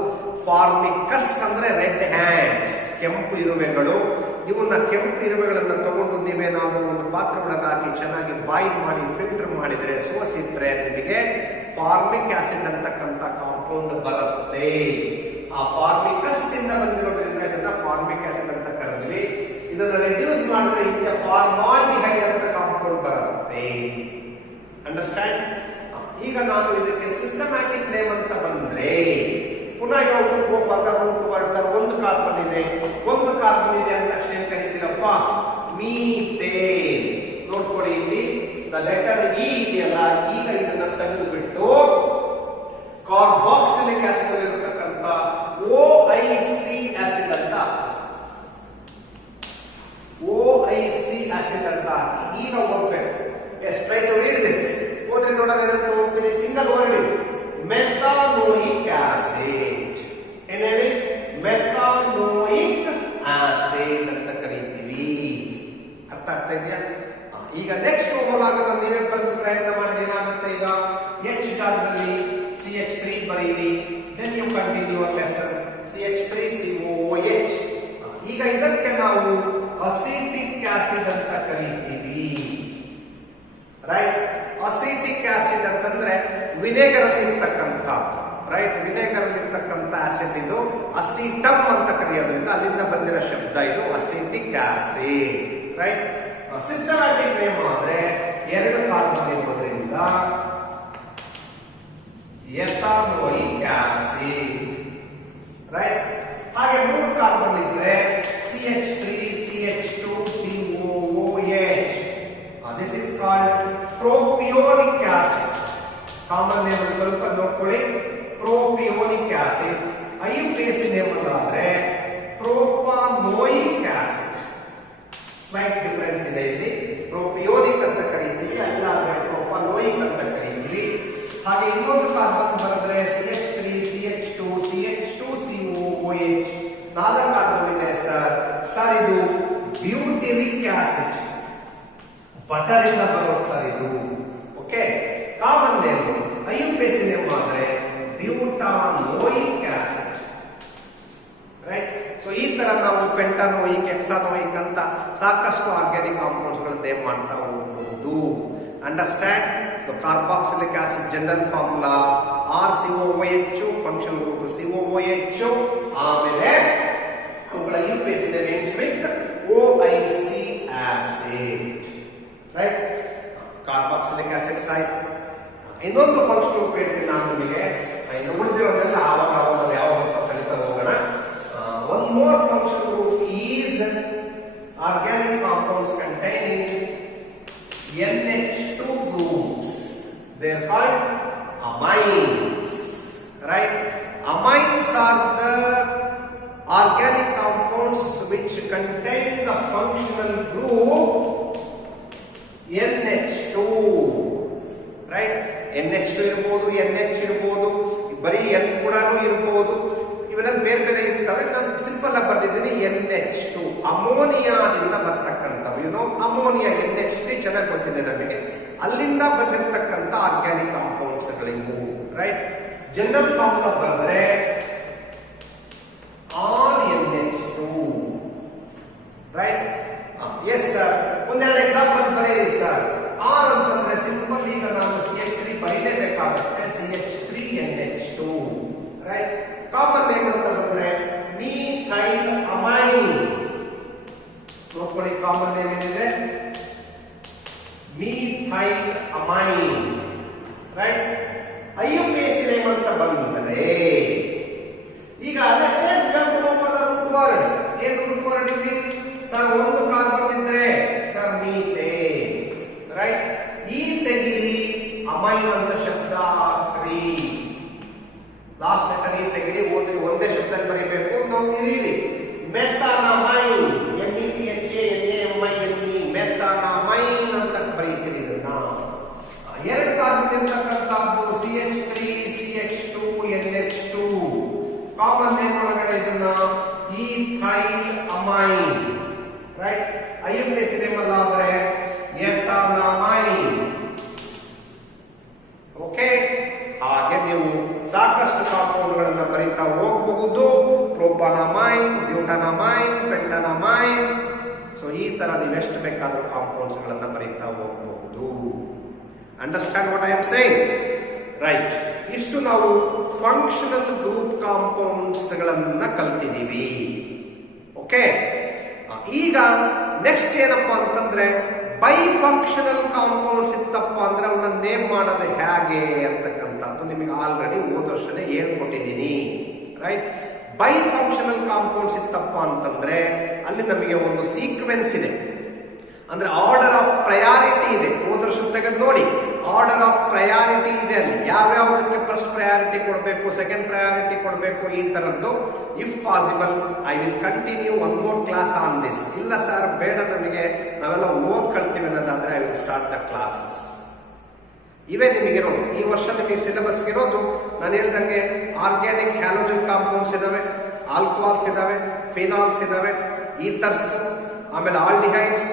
ಫಾರ್ಮಿಕಸ್ ಅಂದ್ರೆ ರೆಡ್ ಹ್ಯಾಂಡ್ಸ್, ಕೆಂಪು ಇರುವೆಗಳು. ಇವನ್ನ ಕೆಂಪು ಇರುವೆಗಳನ್ನ ತಗೊಂಡು ನೀವೇನಾದ್ರೂ ಒಂದು ಪಾತ್ರೆ ಒಳಗೆ ಹಾಕಿ ಚೆನ್ನಾಗಿ ಬಾಯ್ಲ್ ಮಾಡಿ ಫಿಲ್ಟರ್ ಮಾಡಿದ್ರೆ ಸೋಸಿಟ್ರೆ ನಿಮಗೆ ಫಾರ್ಮಿಕ್ ಆಸಿಡ್ ಅಂತಕ್ಕಂಥ ಕಾಂಪೌಂಡ್ ಬರುತ್ತೆ. ಆ ಫಾರ್ಮಿಕಸ್ ಇಂದ ಬಂದಿರೋದ್ರಿಂದ ಇದನ್ನ ಫಾರ್ಮಿಕ್ ಆಸಿಡ್ ಅಂತ ಕರೆದ್ವಿ. ಇದನ್ನ ರಿಡ್ಯೂಸ್ ಮಾಡಿದ್ರೆ ಇದಕ್ಕೆ ಫಾರ್ಮಾಲ್ಡಿಹೈಡ್ ಅಂತ ಕಾಂಪೌಂಡ್ ಬರುತ್ತೆ. ಅಂಡರ್ಸ್ಟ್ಯಾಂಡ್? ಈಗ ನಾನು ಇದಕ್ಕೆ ಸಿಸ್ಟಮ್ಯಾಟಿಕ್ ನೇಮ್ ಅಂತ ಬಂದ್ರೆ ಪುನಃ ಗೋ ಫರ್ದರ್ ರೂಟ್ ವರ್ಡ್. ಸರ್ ಒಂದು ಕಾರ್ಬನ್ ಇದೆ ಅಂತ ತಕ್ಷಣ ಏನ್ ಕರೀತೀರಪ್ಪ? ಮೀಥೇನ್. ನೋಡ್ಕೊಳ್ಳಿ ಇಲ್ಲಿ ದ ಲೆಟರ್ ಇ ಇದೆಯಲ್ಲ, ಈಗ ಇದನ್ನ ತೆಗೆದುಬಿಟ್ಟು ಕಾರ್ಬಾಕ್ಸಿಲಿಕ್ ಆಸಿಡ್ ಇರತಕ್ಕಂತ OIC ಆಸಿಡ್ ಅಂತ ಹಾಕಿ ಈಗ ಹೋಗ್ಬೇಕು. Yes try to read this. ಹೋದ್ರೆ ನೋಡೋಣ ಏನಂತ ಹೋಗ್ತೀನಿ. ಸಿಂಗಲ್ ವರ್ಡ್ ಇದೆ, ಮೆಥಾನೋಯಿಕ್ ಆಸಿಡ್. ಏನ್ ಹೇಳಿ? ಮೆಥಾನೋಯಿಕ್ ಆಸಿಡ್ ಅಂತ ಕರೀತೀವಿ. ಅರ್ಥ ಆಗ್ತಾ ಇದೆಯಾ? ಈಗ ನೆಕ್ಸ್ಟ್ ಹೋದಾಗ ನೀವೇ ಬಂದು ಪ್ರಯತ್ನ ಮಾಡಿ. ಏನಾಗುತ್ತೆ ಈಗ H ಜಾಗದಲ್ಲಿ CH3 ಬರೀರಿ. then you continue your lesson. CH3COOH. ಈಗ ಇದಕ್ಕೆ ನಾವು ಅಸಿಟಿಕ್ ಆಸಿಡ್ ಅಂತ ಕರೀತೀವಿ. ರೈಟ್. ಅಸಿಟಿಕ್ ಆಸಿಡ್ ಅಂತಂದ್ರೆ ವಿನೆಗರ್ ಅಲ್ಲಿ ಇರ್ತಕ್ಕಂಥ, ರೈಟ್, ವಿನೆಗರ್ ಅಲ್ಲಿ ಇರ್ತಕ್ಕಂಥ ಆಸಿಡ್ ಇದು ಅಸಿಟಮ್ ಅಂತ ಕರೆಯೋದ್ರಿಂದ ಅಲ್ಲಿಂದ ಬಂದಿರೋ ಶಬ್ದ ಇದು acetic acid. Right. Systematic name ಆದ್ರೆ ಎರಡು ಕಾರ್ಬನ್ ಇರೋದ್ರಿಂದ ಎಥಾನೋಯಿಕ್ ಆಸಿಡ್. ರೈಟ್. ಹಾಗೆ ಮೂರು ಕಾರ್ಬನ್ ಇದ್ರೆ ಎಚ್. ನಾಲ್ಕಾದ್ಮೇಲೆ ಸರ್ ಇದು ಬ್ಯೂಟೆರಿಕ್ ಆಸಿಡ್, ಬಟರ್ ಇಂದ ಬರೋದು ಸರ್ ಇದು. Okay, common name IUPAC name ಆದ್ರೆ ಬ್ಯೂಟಾನೋಯಿಕ್ ಆಸಿಡ್. ರೈಟ್. ಸೊ ಈ ತರ ನಾವು ಪೆಂಟಾನೋಯಿಕ್, ಹೆಕ್ಸಾನೋಯಿಕ್ ಅಂತ ಸಾಕಷ್ಟು ಆರ್ಗ್ಯಾನಿಕ್ ಕಾಂಪೌಂಡ್ಸ್ ಗಳನ್ನ ನೇಮ್ ಮಾಡ್ತಾ ಹೋಗಬಹುದು. Understand? So carboxylic acid general formula RCOOH, function group COOH. ಆಮೇಲೆ ಅವುಗಳ IUPAC names with OIC acid. Right. Carboxylic acids ಆಯ್ತು. ಇನ್ನೊಂದು ಫಂಕ್ಷನ್ ಗ್ರೂಪ್ ಹೇಳ್ತೀನಿ ನಾನು ನಿಮಗೆ. ಇನ್ನು ಉಳಿದಿರೋದೆಲ್ಲ ಆವಾಗ ಯಾವ ಕಲಿತಾ ಹೋಗೋಣ. One more functional group is organic compounds containing NH2 groups. They are called amines. Right? Amines are the organic compounds which contain the functional group NH2. Right? NH2 ಇರಬಹುದು, NH ಇರಬಹುದು, ಬರೀ N ಕೂಡ ಇರಬಹುದು. ಇವೆಲ್ಲ ಬೇರೆ ಬೇರೆ ಇರ್ತವೆ. ನಾನು ಸಿಂಪಲ್ ಆಗಿ ಬರ್ದಿದ್ದೀನಿ NH2, ಅಮೋನಿಯಾದಿಂದ ಬರ್ತಕ್ಕಂಥವು. ಅಮೋನಿಯಾ NH3 ಚೆನ್ನಾಗಿ ಗೊತ್ತಿದೆ ನಮಗೆ. ಅಲ್ಲಿಂದ ಬಂದಿರತಕ್ಕಂಥ ಆರ್ಗ್ಯಾನಿಕ್ ಕಾಂಪೌಂಡ್ಸ್ ಗಳಿವು. ರೈಟ್. ಜನರಲ್ ಫಾರ್ಮುಲಾ ಬಂದ್ರೆ RNH2. ರೈಟ್. ಎಸ್ ಸರ್, ಒಂದೆರಡು ಎಕ್ಸಾಂಪಲ್ ಬರೀರಿ ಸರ್. ಆರ್ ಅಂತಂದ್ರೆ ಸಿಂಪಲ್, ಈಗ ನಾನು CH3 ಬರೀಲೇಬೇಕಾಗುತ್ತೆ. CH3NH2. Right. Common name ಅಂತ ಬಂದ್ರೆ ಮೀಥೈಲ್ ಅಮೈನ್. ನೋಡ್ಕೊಳ್ಳಿ, ಕಾಮನ್ ನೇಮ್ ಏನಿದೆ, methyl amine. Right. IUPAC name ಅಂತ ಬಂದರೆ ಈಗ ರೂಟ್ ವರ್ಡ್ ಏನ್ ರೂಟ್ ವರ್ಡ್ ಇಲ್ಲಿ ಸರ್? ಒಂದು ಕಾರ್ಬನ್ ಇದ್ರೆ ಸರ್ ಮೀಥೇನ್. ರೈಟ್. ಈ ತೆಗಿರಿ, ಅಮೈನ್ ಅಂತ ಶಬ್ದ ಹಾಕ್ರಿ, ಲಾಸ್ಟ್ ಲೆಟರ್ ಈ ತೆಗೆದಿ, ಓದಿ ಒಂದೇ ಶಬ್ದ ಬರೀಬೇಕು. ನಾವು ತಿಳಿಯಿರಿ, ಮೆಥಾನಮೈನ್, METHANAMINE, ಮೆಥಾನಮೈನ್ ಅಂತ ಬರೀತೀರಿ. ಇದನ್ನ ಎರಡು ಕಾರ್ಬನ್ ಇರ್ತಕ್ಕಂಥದ್ದು CH3 CH2 NH2. Common name ಒಳಗಡೆ ಇದನ್ನ ethyl amine. Right. IUPAC name ಅಲ್ಲಾದ್ರೆ ಎಥಾನಮೈನ್. ಓಕೆ. ಹಾಗೆ ನೀವು ಸಾಕಷ್ಟು ಕಾಂಪೌಂಡ್ಗಳನ್ನ ಬರೀತಾ ಹೋಗಬಹುದು. ಪ್ರೋಪಾನಮೈನ್, ಬ್ಯೂಟಾನಮೈನ್, ಪೆಂಟಾನಮೈನ್. ಸೊ ಈ ತರ ನೀವೆಷ್ಟು ಬೇಕಾದರೂ ಕಾಂಪೌಂಡ್ಸ್ ಗಳನ್ನ ಬರೀತಾ ಹೋಗಬಹುದು. Understand what I am saying? Right. ಇಷ್ಟು ನಾವು ಫಂಕ್ಷನಲ್ ಗ್ರೂಪ್ ಕಾಂಪೌಂಡ್ಸ್ ಗಳನ್ನ ಕಲ್ತಿದೀವಿ. ಓಕೆ. ಈಗ ನೆಕ್ಸ್ಟ್ ಏನಪ್ಪಾ ಅಂತಂದ್ರೆ ಬೈ ಫಂಕ್ಷನಲ್ ಕಾಂಪೌಂಡ್ಸ್ ಇತ್ತಪ್ಪ ಅಂದ್ರೆ ಅವನ್ನ ನೇಮ್ ಮಾಡೋದು ಹೇಗೆ ಅಂತಕ್ಕಂಥದ್ದು ನಿಮಗೆ ಆಲ್ರೆಡಿ ಹೋದ ವರ್ಷನೇ ಹೇಳ್ಕೊಟ್ಟಿದ್ದೀನಿ. ರೈಟ್. ಬೈ ಫಂಕ್ಷನಲ್ ಕಾಂಪೌಂಡ್ಸ್ ಇತ್ತಪ್ಪ ಅಂತಂದ್ರೆ ಅಲ್ಲಿ ನಮಗೆ ಒಂದು ಸೀಕ್ವೆನ್ಸ್ ಇದೆ, ಅಂದ್ರೆ ಆರ್ಡರ್ ಆಫ್ ಪ್ರಯಾರಿಟಿ ಇದೆ. ಹೋದ ವರ್ಷ ತೆಗೆದು ನೋಡಿ, ಆರ್ಡರ್ ಆಫ್ ಪ್ರಯಾರಿಟಿ ಇದೆ. ಅಲ್ಲಿ ಯಾವ್ಯಾವುದಕ್ಕೆ ಫಸ್ಟ್ ಪ್ರಯಾರಿಟಿ ಕೊಡಬೇಕು, ಸೆಕೆಂಡ್ ಪ್ರಯಾರಿಟಿ ಕೊಡಬೇಕು, ಈ ತರದ್ದು. If possible I will continue one more class on this. ಇಲ್ಲ ಸರ್ ಬೇಡ, ನಮಗೆ ನಾವೆಲ್ಲ ಓದ್ಕೊಳ್ತೀವಿ ಅನ್ನೋದಾದ್ರೆ I will start the classes. ಇವೇ ನಿಮಗಿರೋದು ಈ ವರ್ಷ ನಿಮಗೆ ಸಿಲೆಬಸ್ ಇರೋದು. ನಾನು ಹೇಳ್ದಂಗೆ ಆರ್ಗ್ಯಾನಿಕ್ ಹ್ಯಾಲೋಜನ್ ಕಾಂಪೌಂಡ್ಸ್ ಇದಾವೆ, ಆಲ್ಕೋಹಾಲ್ಸ್ ಇದಾವೆ, ಫಿನಾಲ್ಸ್ ಇದಾವೆ, ಈಥರ್ಸ್, ಆಮೇಲೆ aldehydes,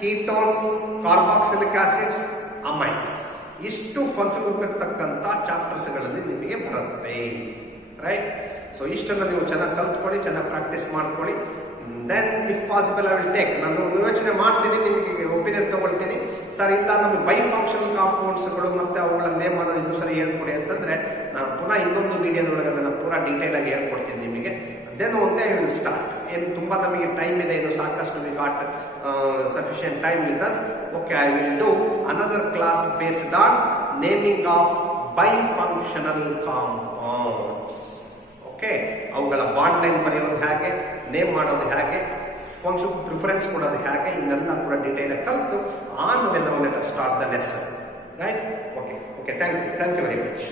ketones, carboxylic acids, amines. ಇಷ್ಟು ಫಂಕ್ಷನ್ ಗ್ರೂಪ್ ಇರ್ತಕ್ಕಂಥ ಚಾಪ್ಟರ್ಸ್ ಗಳಲ್ಲಿ ನಿಮಗೆ ಬರುತ್ತೆ. ರೈಟ್. ಸೊ ಇಷ್ಟನ್ನು ನೀವು ಚೆನ್ನಾಗಿ ಕಲ್ತ್ಕೊಳ್ಳಿ, ಚೆನ್ನಾಗಿ ಪ್ರಾಕ್ಟೀಸ್ ಮಾಡ್ಕೊಳ್ಳಿ. Then if possible I will take, ನಾನು ಒಂದು ಯೋಚನೆ ಮಾಡ್ತೀನಿ, ನಿಮಗೆ ಒಪಿನಿಯನ್ ತಗೊಳ್ತೀನಿ. ಸರ್ ಇಲ್ಲ ನಮಗೆ ಬೈ ಫಂಕ್ಷನಲ್ ಕಾಂಪೌಂಡ್ಸ್ಗಳು ಮತ್ತೆ ಅವುಗಳನ್ನ ನೇಮ್ ಮಾಡೋದು ಇನ್ನೂ ಸರಿ ಹೇಳ್ಕೊಡಿ ಅಂತಂದ್ರೆ ನಾನು ಪುನಃ ಇನ್ನೊಂದು ವಿಡಿಯೋದೊಳಗೆ ಅದನ್ನು ಪೂರಾ ಡೀಟೇಲ್ ಆಗಿ ಹೇಳ್ಕೊಡ್ತೀನಿ ನಿಮಗೆ. ದೆನ್ ಒಂದೇ ಐ ವಿಲ್ ಸ್ಟಾರ್ಟ್. ಏನು ತುಂಬ ನಮಗೆ ಟೈಮ್ ಇದೆ, ಇದು ಸಾಕಷ್ಟು we got sufficient time with us. Okay, I will do another class based on naming of by functional compounds. Okay, ಅವುಗಳ ಬಾಂಡ್ ಲೈನ್ ಬರೆಯೋದು ಹೇಗೆ, ನೇಮ್ ಮಾಡೋದು ಹೇಗೆ, ಫಂಕ್ಷನ್ ಪ್ರಿಫರೆನ್ಸ್ ಕೊಡೋದು ಹೇಗೆ, ಇನ್ನೆಲ್ಲ ಕೂಡ ಡೀಟೇಲ್ ಕಲಿತು ಆಮೇಲೆ ನಾವು let us start the lesson. Right. Okay, thank you very much.